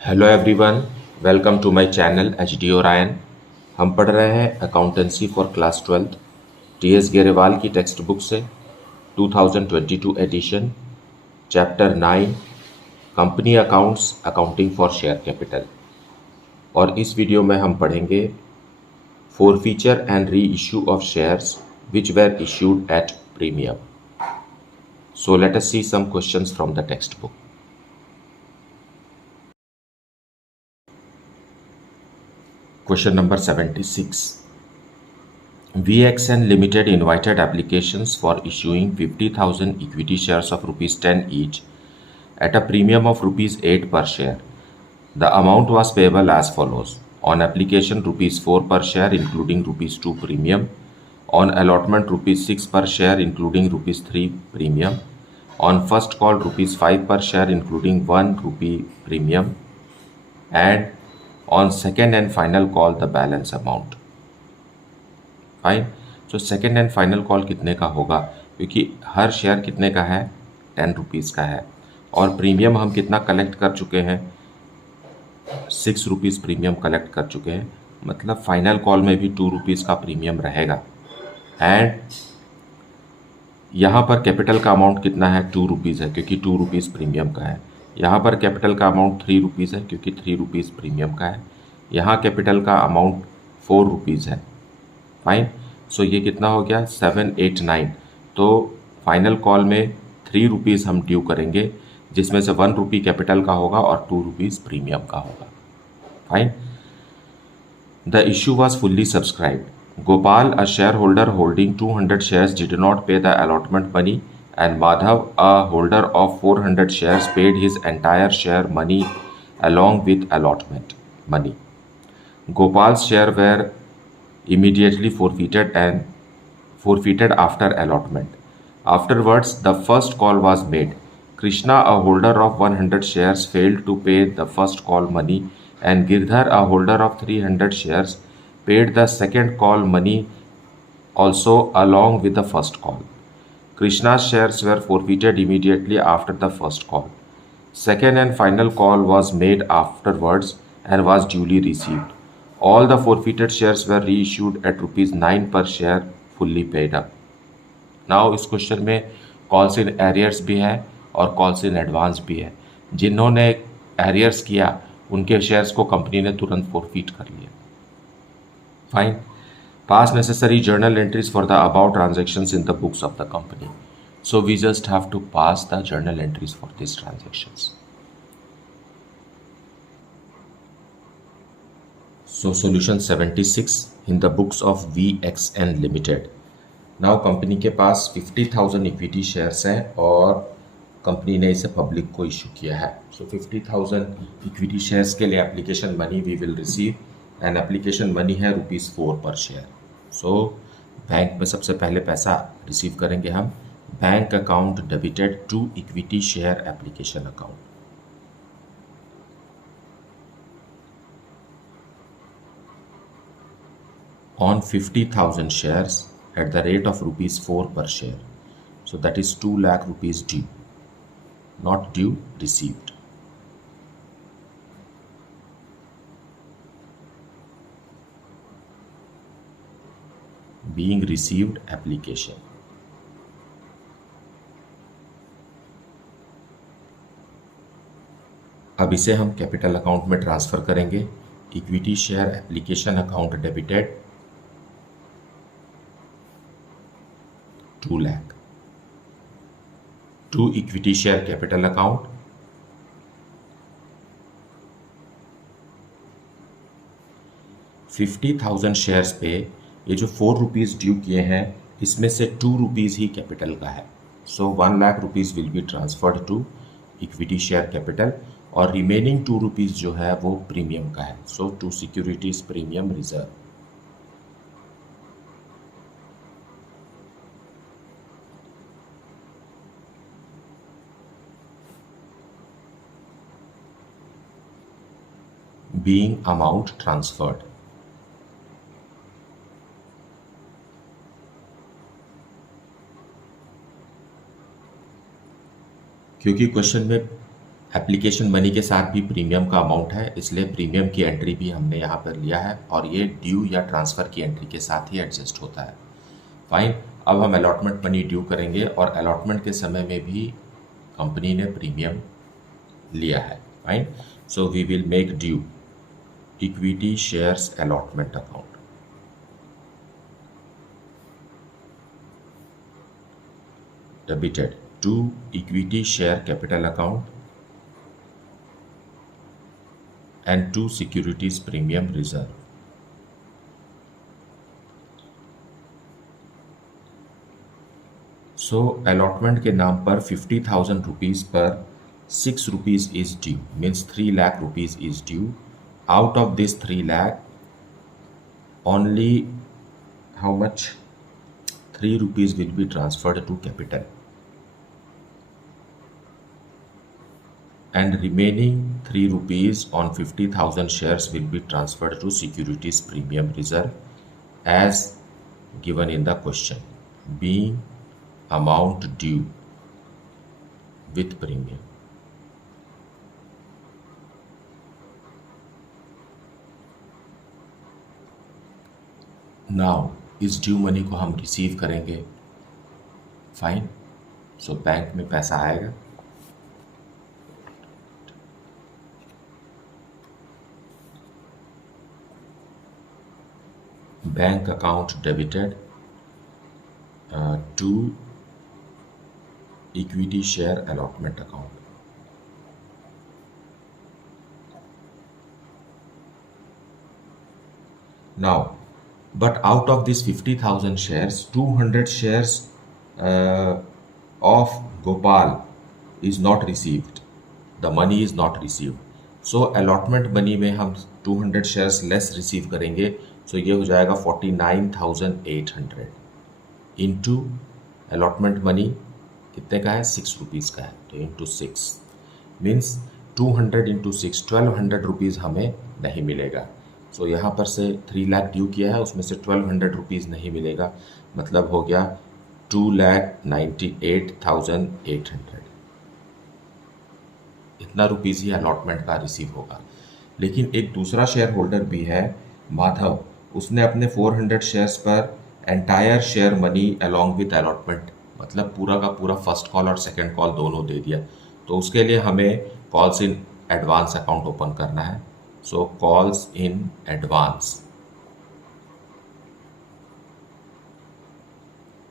Hello everyone, welcome to my channel H D Orion. हम पढ़ रहे हैं accountancy for class 12 T S Grewal की टेक्स्ट बुक से 2022 edition, chapter 9 company accounts, accounting for share capital. और इस वीडियो में हम पढ़ेंगे forfeiture and reissue of shares which were issued at premium. So let us see some questions from the textbook. Question number 76. VXN Limited invited applications for issuing 50,000 equity shares of rupees 10 each at a premium of rupees 8 per share. The amount was payable as follows. On application rupees 4 per share including rupees 2 premium. On allotment rupees 6 per share including rupees 3 premium. On first call rupees 5 per share including 1 rupee premium. And on second and final call the balance amount. Fine. तो second and final call कितने का होगा, क्योंकि हर share कितने का है, 10 rupees का है। और प्रीमियम हम कितना कलेक्ट कर चुके हैं, 6 रुपीज़ प्रीमियम कलेक्ट कर चुके हैं। मतलब फाइनल कॉल में भी 2 रुपीज़ का प्रीमियम रहेगा। एंड यहाँ पर कैपिटल का अमाउंट कितना है, 2 रुपीज़ है, क्योंकि 2 रुपीज़ प्रीमियम का है। यहाँ पर कैपिटल का अमाउंट 3 रुपीज़ है, क्योंकि 3 रुपीज़ प्रीमियम का है। यहाँ कैपिटल का अमाउंट 4 रुपीज़ है। फाइन। सो ये कितना हो गया, 7, 8, 9। तो फाइनल कॉल में 3 रुपीज़ हम ड्यू करेंगे, जिसमें से 1 रुपी कैपिटल का होगा और 2 रुपीज़ प्रीमियम का होगा। Fine. The issue was fully subscribed. Gopal, a share holder holding 200 shares, did not pay the allotment money, and Madhav, a holder of 400 shares, paid his entire share money along with allotment money. Gopal's share were immediately forfeited after allotment. Afterwards, the first call was made. Krishna, a holder of 100 shares, failed to pay the first call money, and Girdhar, a holder of 300 shares, paid the second call money also along with the first call. Krishna's shares were forfeited immediately after the first call. Second and final call was made afterwards and was duly received. All the forfeited shares were reissued at rupees 9 per share, fully paid up. Now इस question में calls in arrears भी है और calls in advance भी है। जिन्होंने arrears किया उनके शेयर्स को कंपनी ने तुरंत फॉरफीट कर लिया। Fine. Pass necessary journal entries for the about transactions in the books of the company. So we just have to pass the journal entries for this transactions. So solution 76 in the books of VXN Limited. Now company के पास 50,000 equity shares हैं और company ने इसे public को issue किया है। सो 50,000 equity shares के लिए application money we will receive and application money है ₹4 पर शेयर। सो बैंक में सबसे पहले पैसा रिसीव करेंगे हम। Bank account debited to equity share application account. On 50,000 shares at the rate of ₹4 per share. So that is 2 lakh rupees due. Not due, received. Being received application. अब इसे हम capital account में transfer करेंगे। Equity share application account debited 2 lakh to equity share capital account 50,000 shares पे ये जो 4 rupees due किए हैं इसमें से 2 रुपीज़ ही कैपिटल का है। सो 1 lakh rupees will be transferred to equity share capital और रिमेनिंग 2 रुपीज़ जो है वो प्रीमियम का है। So to securities premium reserve. being amount transferred. क्योंकि क्वेश्चन में एप्लीकेशन मनी के साथ भी प्रीमियम का अमाउंट है, इसलिए प्रीमियम की एंट्री भी हमने यहाँ पर लिया है और ये ड्यू या ट्रांसफ़र की एंट्री के साथ ही एडजस्ट होता है। फाइन। अब हम अलॉटमेंट मनी ड्यू करेंगे और अलॉटमेंट के समय में भी कंपनी ने प्रीमियम लिया है। Fine. So we will make due equity shares allotment account. Debited to equity share capital account and to securities premium reserve. So allotment के नाम पर 50,000 rupees पर 6 rupees is due, means 3 lakh rupees is due. Out of this 3 lakh, only how much? 3 rupees will be transferred to capital. And remaining 3 rupees on 50,000 shares will be transferred to securities premium reserve as given in the question, being amount due with premium. Now इस due money को हम receive करेंगे। Fine. So bank में पैसा आएगा, bank account debited to equity share allotment account. Now, but out of this 50,000 shares, 200 shares of Gopal is not received. The money is not received. So allotment money में हम 200 shares less receive करेंगे, so ये हो जाएगा 49,800 into allotment money कितने का है, 6 rupees का है, तो इंटू 6 मीन्स 200 इंटू 6, 1200 रुपीज़ हमें नहीं मिलेगा। सो यहाँ पर से 3 लाख ड्यू किया है, उसमें से 1200 रुपीज़ नहीं मिलेगा, मतलब हो गया 2,98,800। इतना रुपीज़ ही अलॉटमेंट का रिसीव होगा। लेकिन एक दूसरा शेयर होल्डर भी है, माधव, उसने अपने 400 शेयर्स पर entire share money along with allotment, मतलब पूरा का पूरा फर्स्ट कॉल और सेकंड कॉल दोनों दे दिया, तो उसके लिए हमें calls in advance account open करना है। So calls in advance.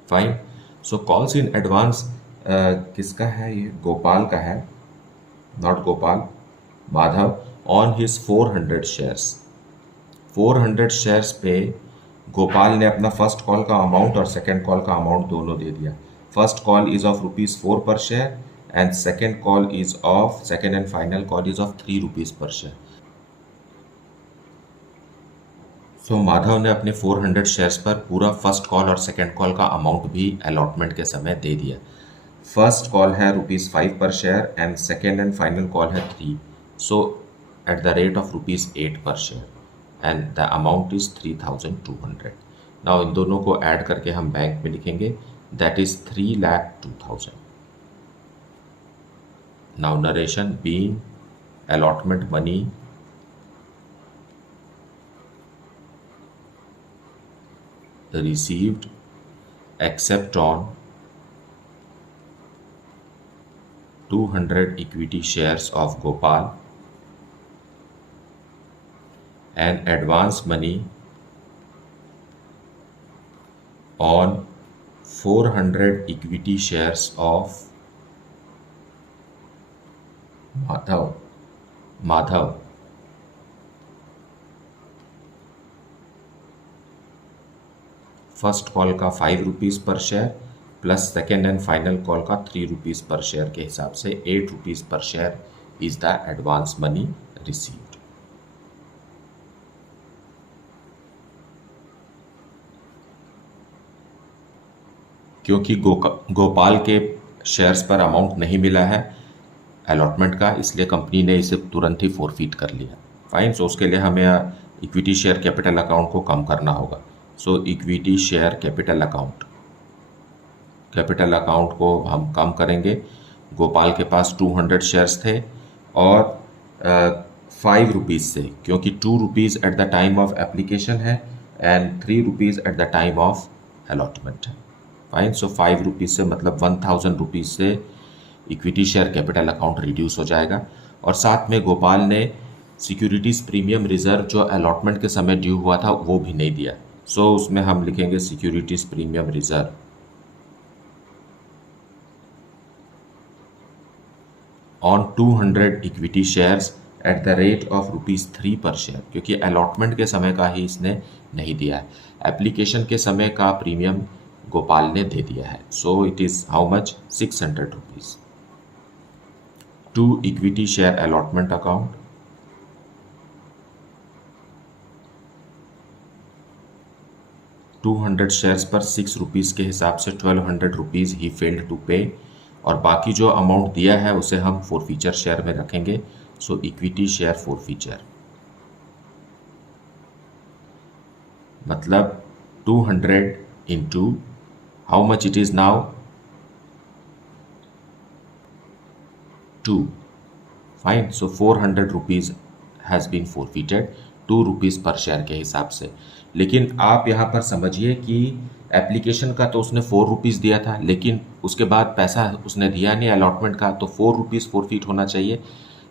Fine. So calls in advance किसका है, ये गोपाल का है, not Gopal, Madhav, on his 400 shares. 400 shares पे गोपाल ने अपना फर्स्ट कॉल का अमाउंट और सेकंड कॉल का अमाउंट दोनों दे दिया। फर्स्ट कॉल इज ऑफ ₹4 पर share and second call is of, second and final call is of 3 rupees पर शेयर। सो माधव ने अपने 400 शेयर्स पर पूरा फर्स्ट कॉल और सेकंड कॉल का अमाउंट भी अलॉटमेंट के समय दे दिया। फर्स्ट कॉल है ₹5 पर share and second and final call है 3, सो एट द रेट ऑफ ₹8 पर share and the amount is 3,200। Now in दोनों को ऐड करके हम बैंक में लिखेंगे, that is 3,02,000। Now narration, being allotment money received except on 200 equity shares of Gopal and advance money on 400 equity shares of Madhav. First call का 5 rupees पर share plus second and final call का 3 rupees पर share के हिसाब से 8 rupees पर share is the advance money received. क्योंकि गोपाल के शेयर्स पर अमाउंट नहीं मिला है अलॉटमेंट का, इसलिए कंपनी ने इसे तुरंत ही फोरफीट कर लिया। फाइन। सो उसके लिए हमें इक्विटी शेयर कैपिटल अकाउंट को कम करना होगा। सो इक्विटी शेयर कैपिटल अकाउंट को हम कम करेंगे। गोपाल के पास 200 शेयर्स थे, और 5 रुपीज़ से, क्योंकि 2 rupees at the time of application है and 3 rupees at the time of allotment है। फाइन। सो 5 रुपीज़ से मतलब 1000 रुपीज़ से equity share capital account reduce हो जाएगा। और साथ में गोपाल ने सिक्योरिटीज़ प्रीमियम रिजर्व जो अलॉटमेंट के समय ड्यू हुआ था वो भी नहीं दिया। सो उसमें हम लिखेंगे securities premium reserve on 200 equity shares at the rate of ₹3 पर शेयर, क्योंकि अलॉटमेंट के समय का ही इसने नहीं दिया है, एप्लीकेशन के समय का प्रीमियम गोपाल ने दे दिया है। So it is how much? 600 rupees to equity share allotment account, $200 shares पर 6 रुपीज़ के हिसाब से 1200 रुपीज़ ही फेल्ड टू पे, और बाकी जो अमाउंट दिया है उसे हम फोरफीचर शेयर में रखेंगे। सो इक्विटी शेयर फोरफीचर मतलब 200 into how much it is now 2। Fine. So 400 rupees has been forfeited 2 rupees पर शेयर के हिसाब से। लेकिन आप यहाँ पर समझिए कि एप्लीकेशन का तो उसने 4 रुपीज़ दिया था, लेकिन उसके बाद पैसा उसने दिया नहीं अलॉटमेंट का, तो 4 रुपीज़ फोरफीट होना चाहिए।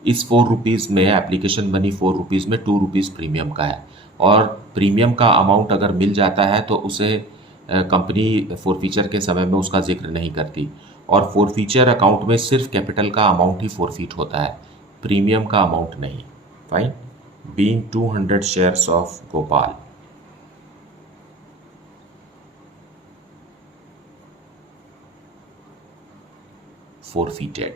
इस 4 रुपीज़ में एप्लीकेशन मनी 4 रुपीज़ में 2 रुपीज़ प्रीमियम का है, और प्रीमियम का अमाउंट अगर मिल जाता है तो उसे कंपनी फोरफीचर के समय में उसका जिक्र नहीं करती, और फोरफीचर अकाउंट में सिर्फ कैपिटल का अमाउंट ही फोरफीट होता है, प्रीमियम का अमाउंट नहीं। Fine. Being 200 shares of Gopal forfeited.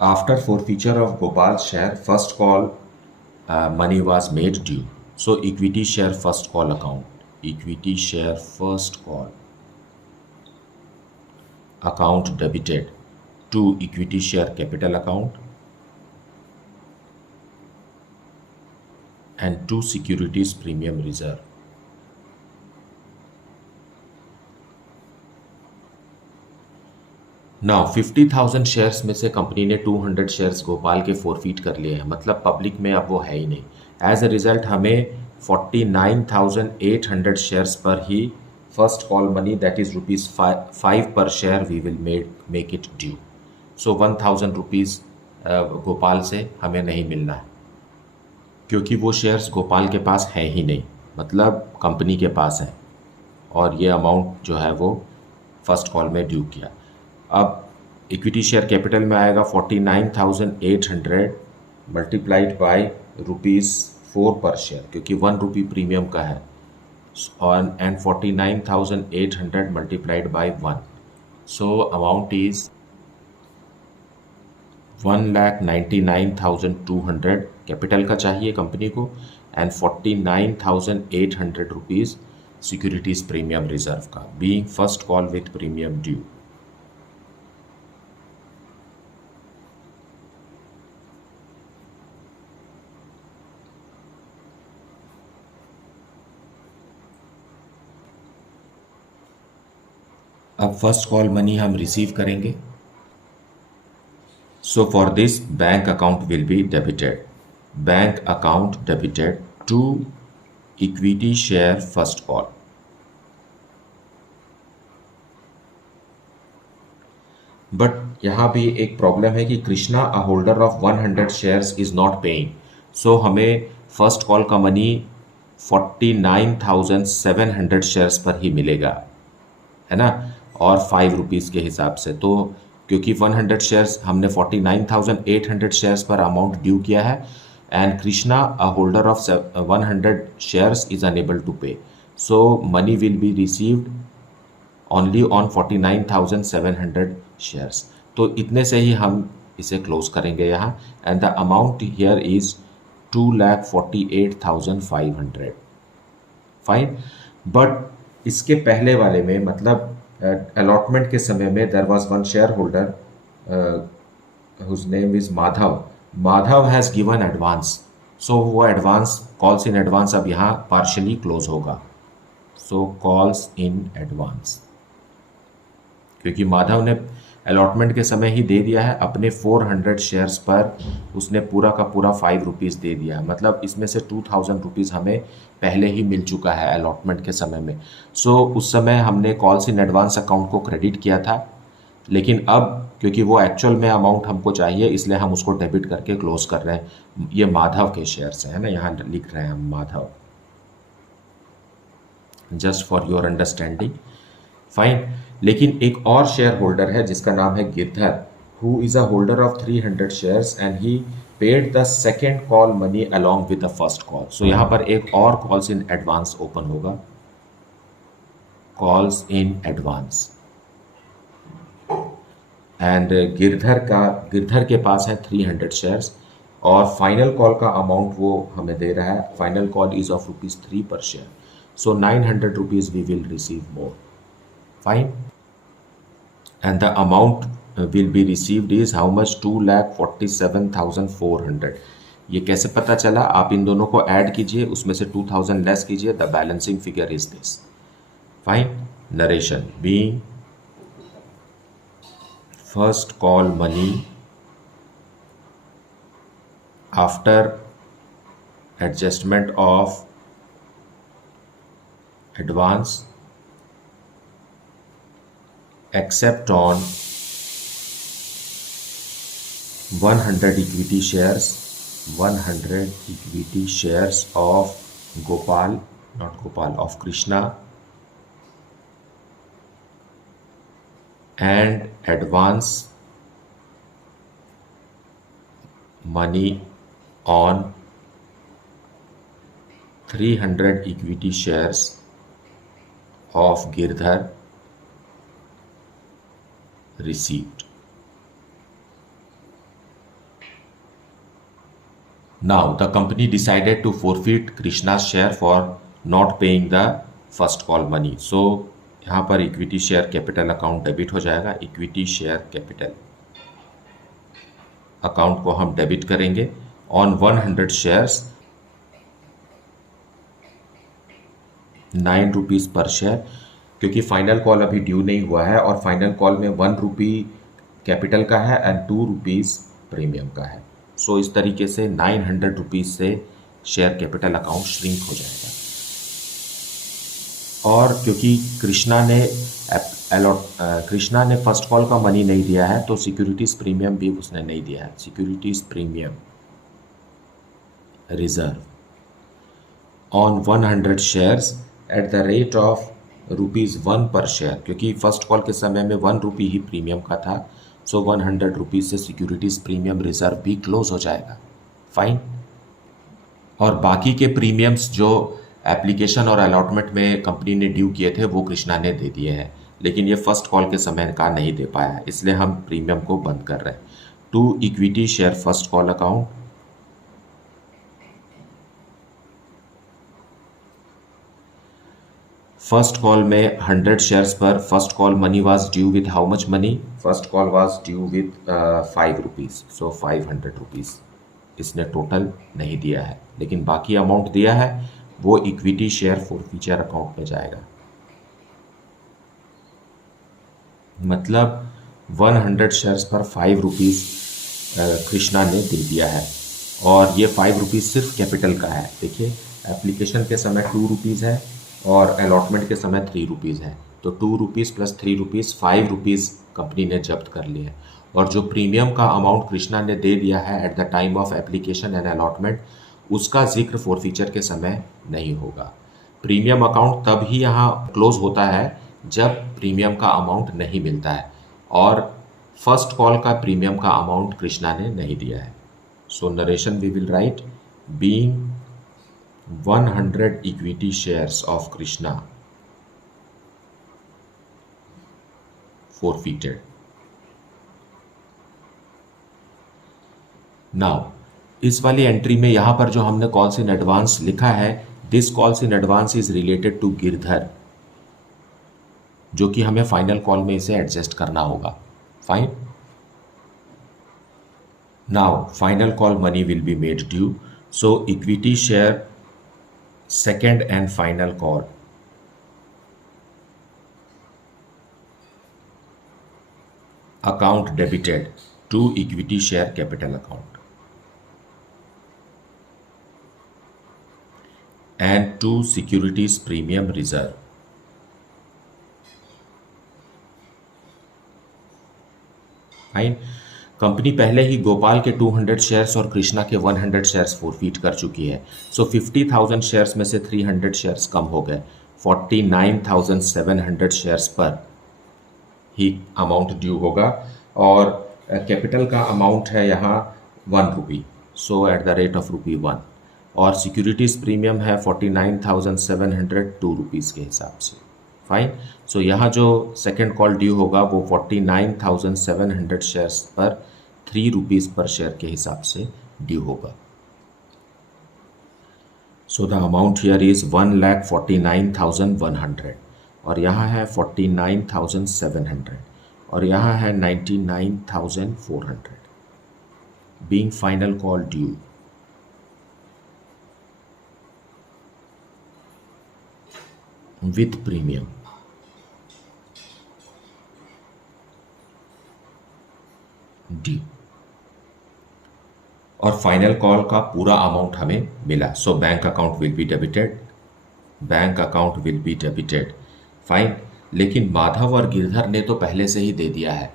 After forfeiture of Gopal's share, first call money was made due. So equity share first call account, equity share first call account debited to equity share capital account and to securities premium reserve. Now 50,000 shares में से company ने 200 shares Gopal के forfeit कर लिए हैं, मतलब public में अब वो है ही नहीं। एज अ रिजल्ट हमें 49,800 शेयर्स पर ही first call money that is ₹5 पर share we will make it due. So 1,000 rupees Gopal से हमें नहीं मिलना है, क्योंकि वो शेयर्स गोपाल के पास है ही नहीं, मतलब कंपनी के पास है, और ये अमाउंट जो है वो फर्स्ट कॉल में ड्यू किया। अब इक्विटी शेयर कैपिटल में आएगा 49,800 मल्टीप्लाइड बाय ₹4 पर शेयर, क्योंकि 1 रुपी प्रीमियम का है, और and 49,800 multiplied by 1, so amount is 1,99,200 capital का चाहिए कंपनी को, and 49,800 rupees securities premium reserve का, being first call with premium due. अब फर्स्ट कॉल मनी हम रिसीव करेंगे। So for this bank account will be debited, bank account debited to equity share first call. But यहाँ भी एक problem है कि Krishna a holder of 100 shares is not paying, सो हमें first call का money 49,700 shares पर ही मिलेगा, है ना, और 5 रुपीज़ के हिसाब से। तो क्योंकि 100 शेयर्स हमने 49,800 शेयर्स पर अमाउंट ड्यू किया है, and Krishna a holder of 100 shares is unable to pay, so money will be received only on 49,700 shares. तो इतने से ही हम इसे क्लोज करेंगे यहाँ, and the amount here is 2,48,500। Fine. But इसके पहले वाले में, मतलब अलॉटमेंट के समय में, there was one shareholder whose name is Madhav. Madhav has given advance so वो एडवांस कॉल्स इन एडवांस अब यहाँ पार्शली क्लोज होगा। सो कॉल्स इन एडवांस, क्योंकि माधव ने अलॉटमेंट के समय ही दे दिया है अपने 400 शेयर्स पर, उसने पूरा का पूरा 5 रुपीज़ दे दिया है, मतलब इसमें से 2000 रुपीज़ हमें पहले ही मिल चुका है अलॉटमेंट के समय में। सो उस समय हमने कॉल्स इन एडवांस अकाउंट को क्रेडिट किया था, लेकिन अब क्योंकि वो एक्चुअल में अमाउंट हमको चाहिए इसलिए हम उसको डेबिट करके क्लोज कर रहे हैं। ये माधव के शेयर्स हैं ना, यहाँ लिख रहे हैं हम Madhav, just for your understanding. Fine. लेकिन एक और शेयर होल्डर है जिसका नाम है Girdhar, who is a holder of 300 shares and he paid the second call money along with the first call. So यहाँ पर एक और कॉल्स इन एडवांस ओपन होगा, calls in advance. And Girdhar के पास है 300 शेयर्स और फाइनल कॉल का अमाउंट वो हमें दे रहा है, फाइनल कॉल इज ऑफ ₹3 पर share. So 900 rupees we will receive more. Fine. And the amount will be received is how much, 2,47,400। ये कैसे पता चला? आप इन दोनों को ऐड कीजिए, उसमें से 2000 लेस कीजिए, the balancing figure is this. Fine. Narration being first call money after adjustment of advance except on 100 equity shares, 100 equity shares of Gopal, not Gopal, of Krishna, and advance money on 300 equity shares of Girdhar received. Now the company decided to forfeit Krishna's share for not paying the first call money. So यहाँ पर equity share capital account debit हो जाएगा, equity share capital account को हम debit करेंगे on 100 shares, 9 rupees पर share, क्योंकि final call अभी ड्यू नहीं हुआ है और फाइनल कॉल में 1 रुपी कैपिटल का है एंड 2 रुपीज़ प्रीमियम का है। सो इस तरीके से 900 रुपीज़ से शेयर कैपिटल अकाउंट श्रिंक हो जाएगा। और क्योंकि कृष्णा ने फर्स्ट कॉल का मनी नहीं दिया है तो सिक्योरिटीज प्रीमियम भी उसने नहीं दिया है, securities premium reserve on 100 shares at the rate of ₹1 पर शेयर, क्योंकि फर्स्ट कॉल के समय में 1 रुपी ही प्रीमियम का था। सो 100 रुपीज़ से सिक्योरिटीज प्रीमियम रिजर्व भी क्लोज हो जाएगा। फाइन। और बाकी के प्रीमियम्स जो एप्लीकेशन और अलॉटमेंट में कंपनी ने ड्यू किए थे वो कृष्णा ने दे दिए हैं, लेकिन ये फर्स्ट कॉल के समय का नहीं दे पाया, इसलिए हम प्रीमियम को बंद कर रहे हैं। To equity share first call account, first call में 100 शेयर्स पर first call money was due with how much money, first call was due with 5 rupees, so 500 rupees इसने टोटल नहीं दिया है, लेकिन बाकी अमाउंट दिया है वो इक्विटी शेयर फॉरफीचर अकाउंट में जाएगा। मतलब 100 शेयर्स पर 5 रुपीज़ कृष्णा ने दे दिया है और ये 5 रुपीज़ सिर्फ कैपिटल का है। देखिए एप्लीकेशन के समय 2 रुपीज़ है और अलॉटमेंट के समय 3 रुपीज़ है, तो 2 rupees plus 3 rupees 5 rupees company ने जब्त कर लिए। और जो प्रीमियम का अमाउंट कृष्णा ने दे दिया है eight the time of application and allotment, उसका जिक्र फॉरफीचर के समय नहीं होगा। प्रीमियम अकाउंट तब ही यहाँ क्लोज होता है जब प्रीमियम का अमाउंट नहीं मिलता है, और फर्स्ट कॉल का प्रीमियम का अमाउंट कृष्णा ने नहीं दिया है। So narration we will write being 100 equity shares of Krishna forfeited. Now इस वाली एंट्री में यहाँ पर जो हमने कॉल्स इन एडवांस लिखा है, this calls in advance is related to Girdhar, जो कि हमें फाइनल कॉल में इसे एडजस्ट करना होगा। Fine. Now final call money will be made due so equity share second and final call account debited to equity share capital account and to securities premium reserve. Fine. Company पहले ही गोपाल के 200 shares और कृष्णा के 100 shares forfeit कर चुकी है। सो 50,000 shares में से 300 shares कम हो गए, 49,700 शेयर्स पर ही अमाउंट ड्यू होगा और कैपिटल का अमाउंट है यहाँ 1 रुपी, सो एट द रेट ऑफ ₹1 और सिक्योरिटीज़ प्रीमियम है 49,700 ₹2 के हिसाब से। फाइन। सो यहाँ जो सेकेंड कॉल ड्यू होगा वो 49,700 शेयर्स पर ₹3 पर शेयर के हिसाब से ड्यू होगा। So the amount here is 1,49,100 और यहाँ है 49,700 और यहाँ है 99,400 being final call due. With premium. D और फाइनल कॉल का पूरा अमाउंट हमें मिला। So bank account will be debited, bank account will be debited. Fine. लेकिन माधव और गिरधर ने तो पहले से ही दे दिया है,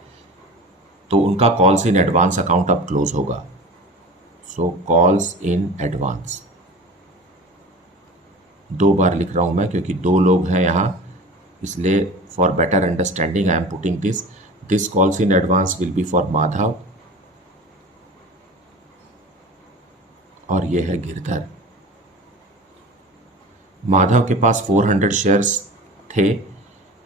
तो उनका कॉल्स इन एडवांस अकाउंट अब क्लोज होगा। सो कॉल्स इन एडवांस 2 बार लिख रहा हूं मैं क्योंकि 2 लोग हैं यहाँ, इसलिए for better understanding I am putting this calls in advance will be for Madhav और ये है गिरधर। माधव के पास 400 शेयर्स थे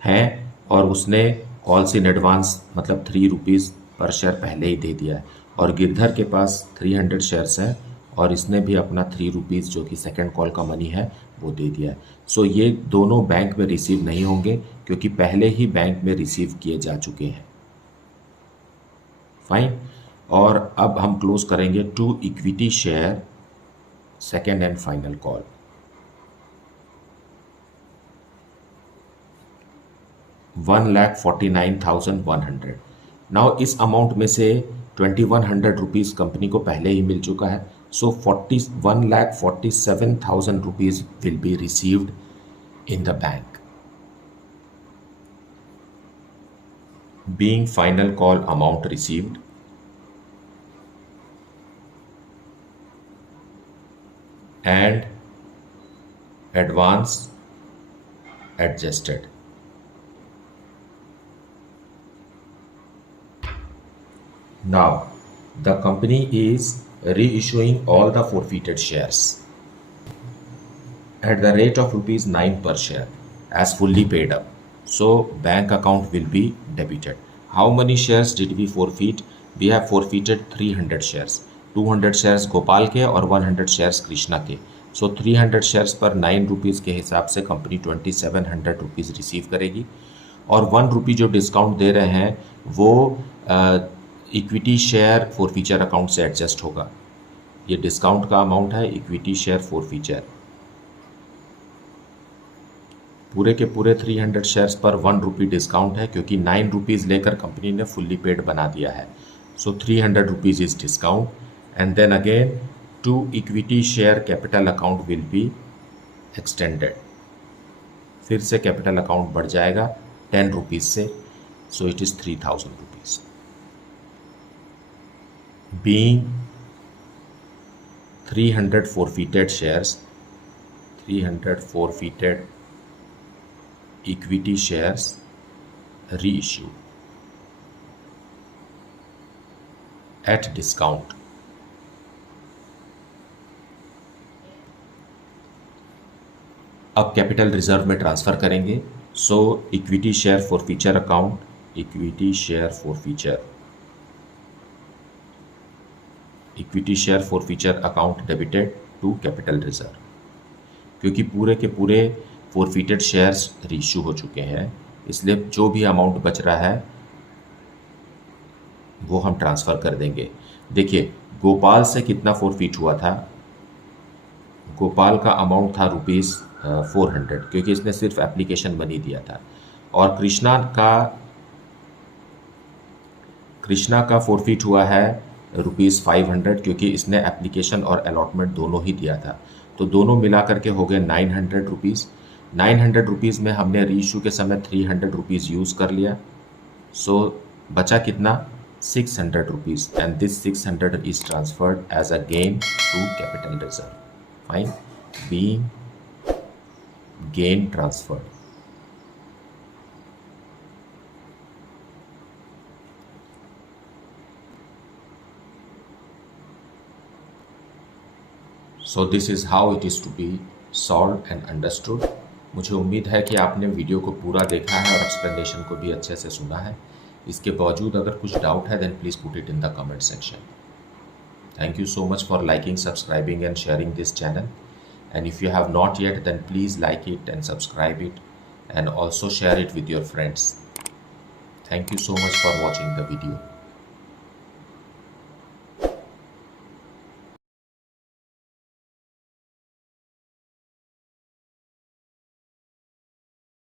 हैं और उसने कॉल्स इन एडवांस मतलब ₹3 पर शेयर पहले ही दे दिया है और गिरधर के पास 300 शेयर्स है और इसने भी अपना ₹3 जो कि सेकेंड कॉल का मनी है वो दे दिया है। सो ये दोनों बैंक में रिसीव नहीं होंगे क्योंकि पहले ही बैंक में रिसीव किए जा चुके हैं। फाइन। और अब हम क्लोज करेंगे to equity share second and final call. ₹1,49,100। Now इस अमाउंट में से ₹2,100 कंपनी को पहले ही मिल चुका है। सो ₹1,47,000 will be received in the bank being final call amount received and advance adjusted. Now the company is reissuing all the forfeited shares at the rate of ₹9 per share as fully paid up. So bank account will be debited. How many shares did we forfeit? We have forfeited 300 shares. 200 shares Gopal के और 100 shares Krishna के। सो 300 shares पर ₹9 के हिसाब से company ₹2,700 receive करेगी और ₹1 जो डिस्काउंट दे रहे हैं वो इक्विटी शेयर फॉरफीचर अकाउंट से एडजस्ट होगा। ये डिस्काउंट का अमाउंट है इक्विटी शेयर फॉरफीचर। पूरे के पूरे 300 शेयर्स पर ₹1 डिस्काउंट है क्योंकि ₹9 लेकर कंपनी ने फुल्ली पेड बना दिया है। सो ₹300 is discount and then again to equity share capital account will be extended. फिर से कैपिटल अकाउंट बढ़ जाएगा ₹10 से, so it is ₹3,000 being 300 forfeited shares, 300 forfeited equity shares reissued at discount. अब कैपिटल रिजर्व में ट्रांसफ़र करेंगे। So equity share forfeiture account, equity share forfeiture, equity share forfeiture account debited to capital reserve क्योंकि पूरे के पूरे फॉरफीटेड shares reissue हो चुके हैं, इसलिए जो भी अमाउंट बच रहा है वो हम ट्रांसफ़र कर देंगे। देखिए गोपाल से कितना फॉरफीट हुआ था गोपाल का अमाउंट था रुपीज़ 400, क्योंकि इसने सिर्फ एप्लीकेशन मनी दिया था। और कृष्णा का फोरफिट हुआ है रुपीज़ 500, क्योंकि इसने एप्लीकेशन और अलॉटमेंट दोनों ही दिया था। तो दोनों मिला करके हो गए 900 रुपीज़। 900 रुपीज़ में हमने रीइशू के समय 300 रुपीज़ यूज़ कर लिया। सो बचा कितना? 600 rupees, and this 600 is transferred as a gain to capital reserve. Fine, being gain transferred. So this is how it is to be solve and understood. मुझे उम्मीद है कि आपने वीडियो को पूरा देखा है और एक्सप्लेनेशन को भी अच्छे से सुना है। इसके बावजूद अगर कुछ डाउट है, then please put it in the comment section. Thank you so much for liking, subscribing and sharing this channel. And if you have not yet, then please like it and subscribe it, and also share it with your friends. Thank you so much for watching the video.